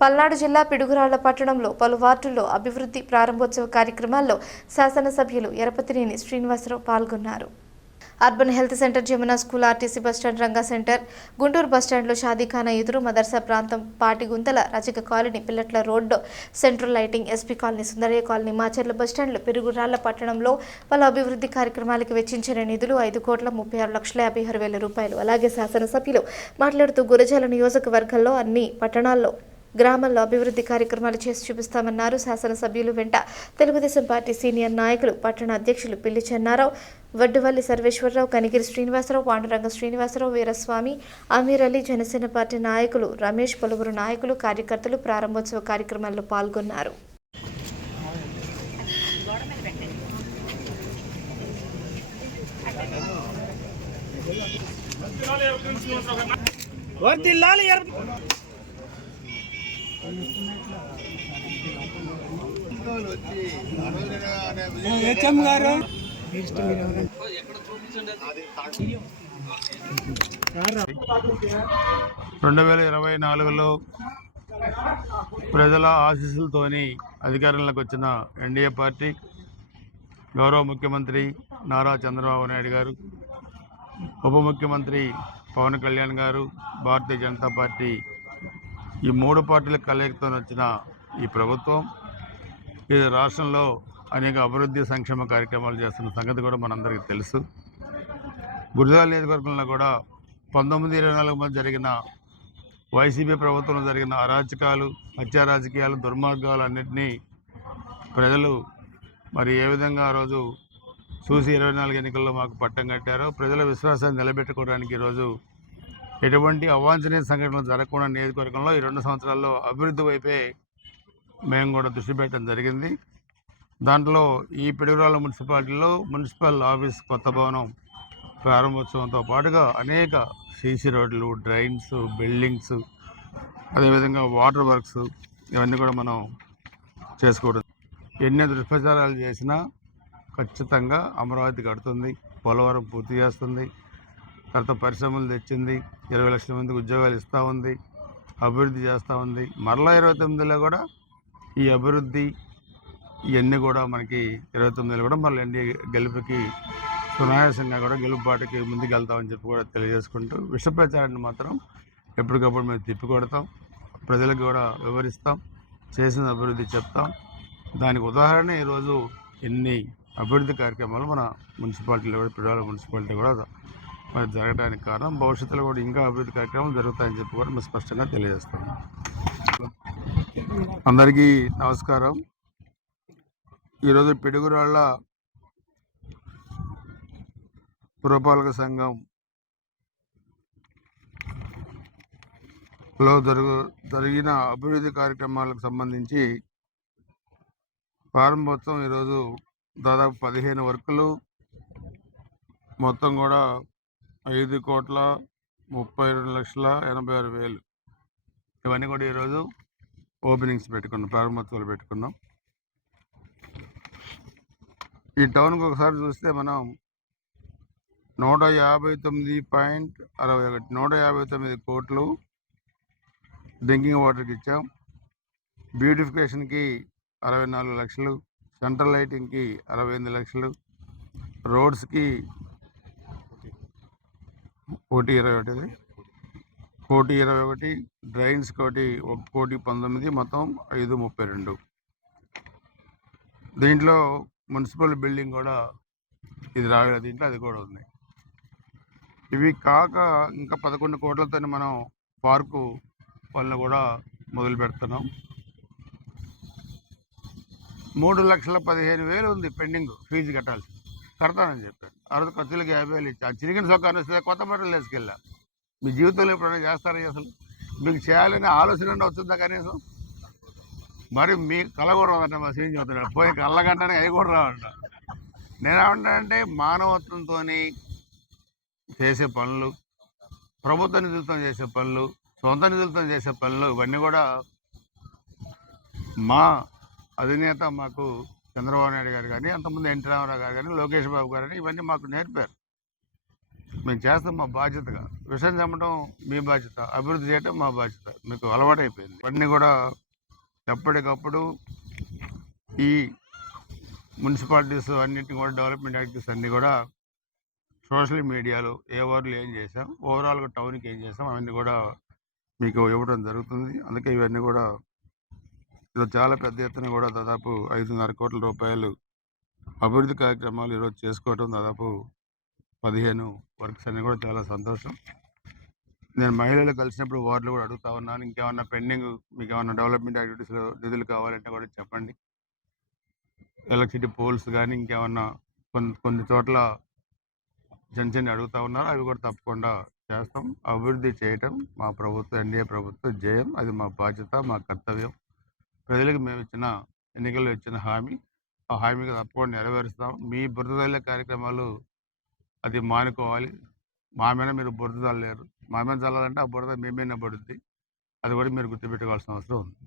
పల్నాడు జిల్లా పిడుగురాళ్ల పట్టణంలో పలు వార్డుల్లో అభివృద్ధి ప్రారంభోత్సవ కార్యక్రమాల్లో శాసనసభ్యులు ఎరపతినేని శ్రీనివాసరావు పాల్గొన్నారు. Urban health centre, Jamuna school, RTC bus stand, Ranga centre, Guntur బస్టాండ్లో షాదీఖానా ఎదురు, మదర్సా ప్రాంతం, Patigunthala, Rajaka colony, Pillutla road, central lighting, SP colony, Sundarayya colony, Macherla బస్టాండ్లో పిడుగురాళ్ల పట్టణంలో పలు అభివృద్ధి కార్యక్రమాలకు వెచ్చించిన నిధులు 5,36,56,000 రూపాయలు. అలాగే శాసనసభ్యులు మాట్లాడుతూ గురజాల నియోజకవర్గంలో అన్ని పట్టణాల్లో గ్రామాల్లో అభివృద్ధి కార్యక్రమాలు చేసి చూపిస్తామన్నారు. శాసనసభ్యులు వెంట తెలుగుదేశం పార్టీ సీనియర్ నాయకులు, పట్టణ అధ్యక్షులు పిల్లి చెన్నారావు, వడ్డువల్లి సర్వేశ్వరరావు, కనిగిరి శ్రీనివాసరావు, పాండురంగ శ్రీనివాసరావు, వీరస్వామి, అమీర్ అలీ, జనసేన పార్టీ నాయకులు రమేష్, పలువురు నాయకులు, కార్యకర్తలు ప్రారంభోత్సవ కార్యక్రమాల్లో పాల్గొన్నారు. హెచ్ఎం గారు 2024లో ప్రజల ఆశీస్సులతోని అధికారంలోకి వచ్చిన ఎన్డీఏ పార్టీ, గౌరవ ముఖ్యమంత్రి నారా చంద్రబాబు నాయుడు గారు, ఉప ముఖ్యమంత్రి పవన్ కళ్యాణ్ గారు, భారతీయ జనతా పార్టీ, ఈ 3 పార్టీల కలయికతో వచ్చిన ఈ ప్రభుత్వం ఈ రాష్ట్రంలో అనేక అభివృద్ధి సంక్షేమ కార్యక్రమాలు చేస్తున్న సంగతి కూడా మనందరికీ తెలుసు. గురజాల నియోజకవర్గంలో కూడా 1924 మధ్య జరిగిన వైసీపీ ప్రభుత్వంలో జరిగిన అరాచకాలు, హత్యా రాజకీయాలు, దుర్మార్గాలు అన్నింటినీ ప్రజలు మరి ఏ విధంగా ఆ రోజు చూసి 24 ఎన్నికల్లో మాకు పట్టం కట్టారో, ప్రజల విశ్వాసాన్ని నిలబెట్టుకోవడానికి ఈరోజు ఎటువంటి అవాంఛనీయ సంఘటనలు జరగకుండా నియోజకవర్గంలో ఈ 2 సంవత్సరాల్లో అభివృద్ధి వైపే మేము కూడా దృష్టి పెట్టడం జరిగింది. దాంట్లో ఈ పిడుగురాళ్ల మున్సిపాలిటీలో మున్సిపల్ ఆఫీస్ కొత్త భవనం ప్రారంభోత్సవంతో పాటుగా అనేక సీసీ రోడ్లు, డ్రైన్స్, బిల్డింగ్స్, అదేవిధంగా వాటర్ వర్క్స్ ఇవన్నీ కూడా మనం చేసుకోవడం. ఎన్ని దుష్ప్రచారాలు చేసినా ఖచ్చితంగా అమరావతి కడుతుంది, పోలవరం పూర్తి చేస్తుంది, తర్వాత పరిశ్రమలు తెచ్చింది, 20 లక్షల మందికి ఉద్యోగాలు ఇస్తూ ఉంది, అభివృద్ధి చేస్తూ ఉంది. మరలా 29లో కూడా ఈ అభివృద్ధి ఇవన్నీ కూడా మనకి 29లో కూడా మళ్ళీ ఎన్డీఏ గెలుపుకి సునాయాసంగా కూడా గెలుపుబాటుకి ముందుకు వెళ్తామని చెప్పి కూడా తెలియజేసుకుంటూ, విష ప్రచారాన్ని మాత్రం ఎప్పటికప్పుడు మేము తిప్పికొడతాం, ప్రజలకు కూడా వివరిస్తాం, చేసిన అభివృద్ధి చెప్తాం. దానికి ఉదాహరణ ఈరోజు ఎన్ని అభివృద్ధి కార్యక్రమాలు మన మున్సిపాలిటీలో కూడా, పిడుగురాళ్ల మున్సిపాలిటీ కూడా మరి జరగడానికి కారణం. భవిష్యత్తులో కూడా ఇంకా అభివృద్ధి కార్యక్రమాలు జరుగుతాయని చెప్పి కూడా మేము స్పష్టంగా తెలియజేస్తాం. అందరికీ నమస్కారం. ఈరోజు పిడుగురాళ్ల పురపాలక సంఘంలో జరిగిన అభివృద్ధి కార్యక్రమాలకు సంబంధించి ప్రారంభోత్సవం ఈరోజు దాదాపు 15 వర్కులు, మొత్తం కూడా 5,32,86,000 ఇవన్నీ కూడా ఈరోజు ఓపెనింగ్స్ పెట్టుకున్నాం, ప్రారంభోత్సవాలు పెట్టుకున్నాం. ఈ టౌన్కి ఒకసారి చూస్తే మనం 159 కోట్లు డ్రింకింగ్ వాటర్కి ఇచ్చాం, బ్యూటిఫికేషన్కి 64 లక్షలు, సెంట్రల్ లైటింగ్కి 68 లక్షలు, రోడ్స్కి 1,21, డ్రైన్స్ 1,19, మొత్తం 5,32. దీంట్లో మున్సిపల్ బిల్డింగ్ కూడా ఇది రాగల, దీంట్లో అది కూడా ఉంది. ఇవి కాక ఇంకా 11 కోట్లతో మనం పార్కు పనులు కూడా మొదలు పెడుతున్నాం. 3,15,000 ఉంది పెండింగ్, ఫీజు కట్టాల్సి, కడతానని చెప్పారు. ఆ రోజు ఖర్చులకి 50,000 ఇచ్చి ఆ చిరిగిన సొక్కాన్ని వస్తే కొత్త బట్టలు వేసుకెళ్ళా. మీ జీవితంలో ఎప్పుడైనా చేస్తారా? అసలు మీకు చేయాలనే ఆలోచన వస్తుందా కనీసం? మరి మీ కళ కూడా రాదంట. మా సీన్ చెబుతున్నాడు, పోయి కళ్ళగంటనే అవి కూడా రావంట. నేనేమంటానంటే మానవత్వంతో చేసే పనులు, ప్రభుత్వ నిధులతో చేసే పనులు, సొంత నిధులతో చేసే పనులు, ఇవన్నీ కూడా మా అధినేత మాకు చంద్రబాబు నాయుడు గారు కానీ, అంతకుముందు ఎన్టీ రామారావు గారు కానీ, లోకేష్ బాబు గారు కానీ ఇవన్నీ మాకు నేర్పారు. మేము చేస్తాం మా బాధ్యతగా. విషయం చెప్పడం మీ బాధ్యత, అభివృద్ధి చేయడం మా బాధ్యత. మీకు అలవాటైపోయింది. ఇవన్నీ కూడా ఎప్పటికప్పుడు ఈ మున్సిపాలిటీస్ అన్నింటినీ కూడా డెవలప్మెంట్ యాక్టివిటీస్ అన్నీ కూడా సోషల్ మీడియాలో ఏ ఊర్లో ఏం చేసాం, ఓవరాల్గా టౌన్కి ఏం చేసాం అవన్నీ కూడా మీకు ఇవ్వడం జరుగుతుంది. అందుకే ఇవన్నీ కూడా ఈరోజు చాలా పెద్ద ఎత్తున కూడా దాదాపు 5.5 కోట్ల రూపాయలు అభివృద్ధి కార్యక్రమాలు ఈరోజు చేసుకోవడం, దాదాపు 15 వర్క్స్ అన్నీ కూడా చాలా సంతోషం. నేను మహిళలు కలిసినప్పుడు వార్డులో కూడా అడుగుతా ఉన్నాను, ఇంకేమన్నా పెండింగ్ మీకు ఏమన్నా డెవలప్మెంట్ యాక్టివిటీస్లో నిధులు కావాలంటే కూడా చెప్పండి. ఎలక్ట్రిసిటీ పోల్స్ కానీ ఇంకేమన్నా కొన్ని చోట్ల చిన్న అడుగుతా ఉన్నారు, అవి కూడా తప్పకుండా చేస్తాం. అభివృద్ధి చేయటం మా ప్రభుత్వం, ఎన్డీఏ ప్రభుత్వం జయం. అది మా బాధ్యత, మా కర్తవ్యం. ప్రజలకు మేము ఎన్నికల్లో ఇచ్చిన హామీ, ఆ హామీకి తప్పకుండా నెరవేరుస్తాం. మీ బురద కార్యక్రమాలు అది మానుకోవాలి. మా మీద మీరు బురద చల్లలేరు. మా మీద చల్లాలంటే ఆ బురద మీ మీద పడుద్ది. అది కూడా మీరు గుర్తుపెట్టుకోవాల్సిన అవసరం ఉంది.